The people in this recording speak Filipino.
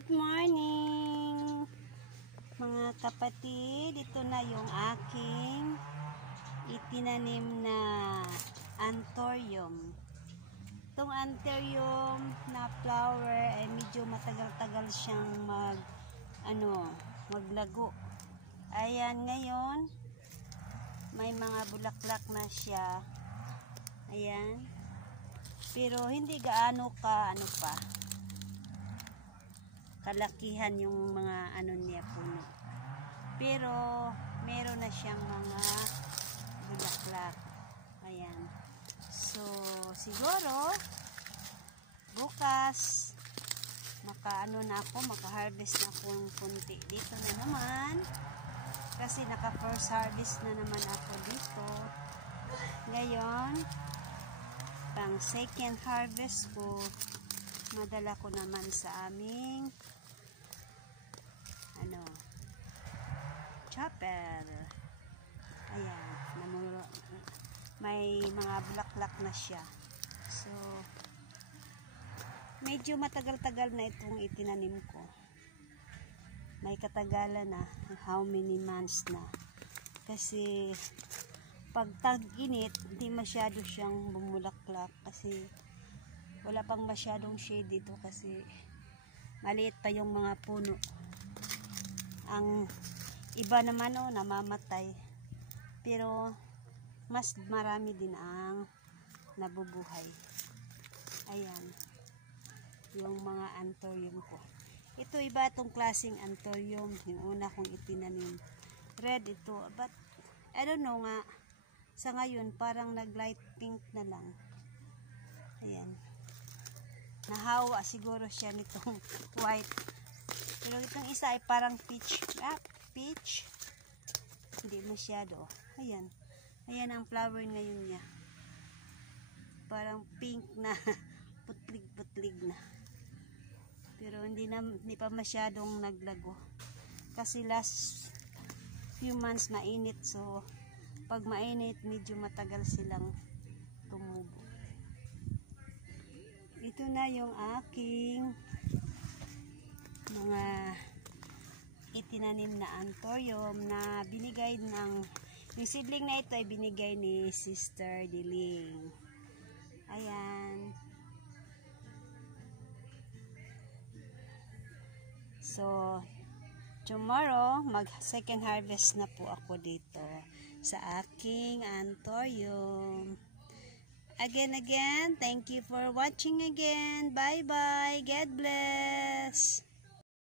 Good morning mga kapatid, ito na yung aking itinanim na anthurium. Itong anthurium na flower ay medyo matagal-tagal siyang maglago. Ayan, ngayon may mga bulaklak na siya. Ayan, pero hindi gaano kalakihan yung mga niya puno, pero meron na siyang mga bulaklak. Ayan, so siguro bukas maka-harvest na ako ng kunti dito na naman, kasi naka first harvest na naman ako dito. Ngayon pang second harvest ko, madala ko naman sa aming chopper. Ayan, may mga bulaklak na siya. So medyo matagal-tagal na itong itinanim ko. May katagalan na, how many months na, kasi pag tag-init hindi masyado siyang bumulaklak kasi wala pang masyadong shade dito, kasi maliit pa yung mga puno. Ang iba naman namamatay, pero mas marami din ang nabubuhay. Ayan yung mga anthurium ko. Ito iba itong klaseng anthurium, yung una kong itinanim. Red ito, but I don't know nga, sa ngayon parang nag light pink na lang. Ayan, nahawa siguro siya nitong white, pero itong isa ay parang peach. Peach hindi masyado. Ayan, ayan ang flower ngayon niya, parang pink na putlig na, pero hindi pa masyadong naglago kasi last few months mainit. So pag mainit medyo matagal silang tumubo. Ito na yung aking mga itinanim na anthurium na binigay yung sibling na ito ay binigay ni Sister Diling. Ayan, so tomorrow mag second harvest na po ako dito sa aking anthurium. Again, thank you for watching again. Bye bye, God bless.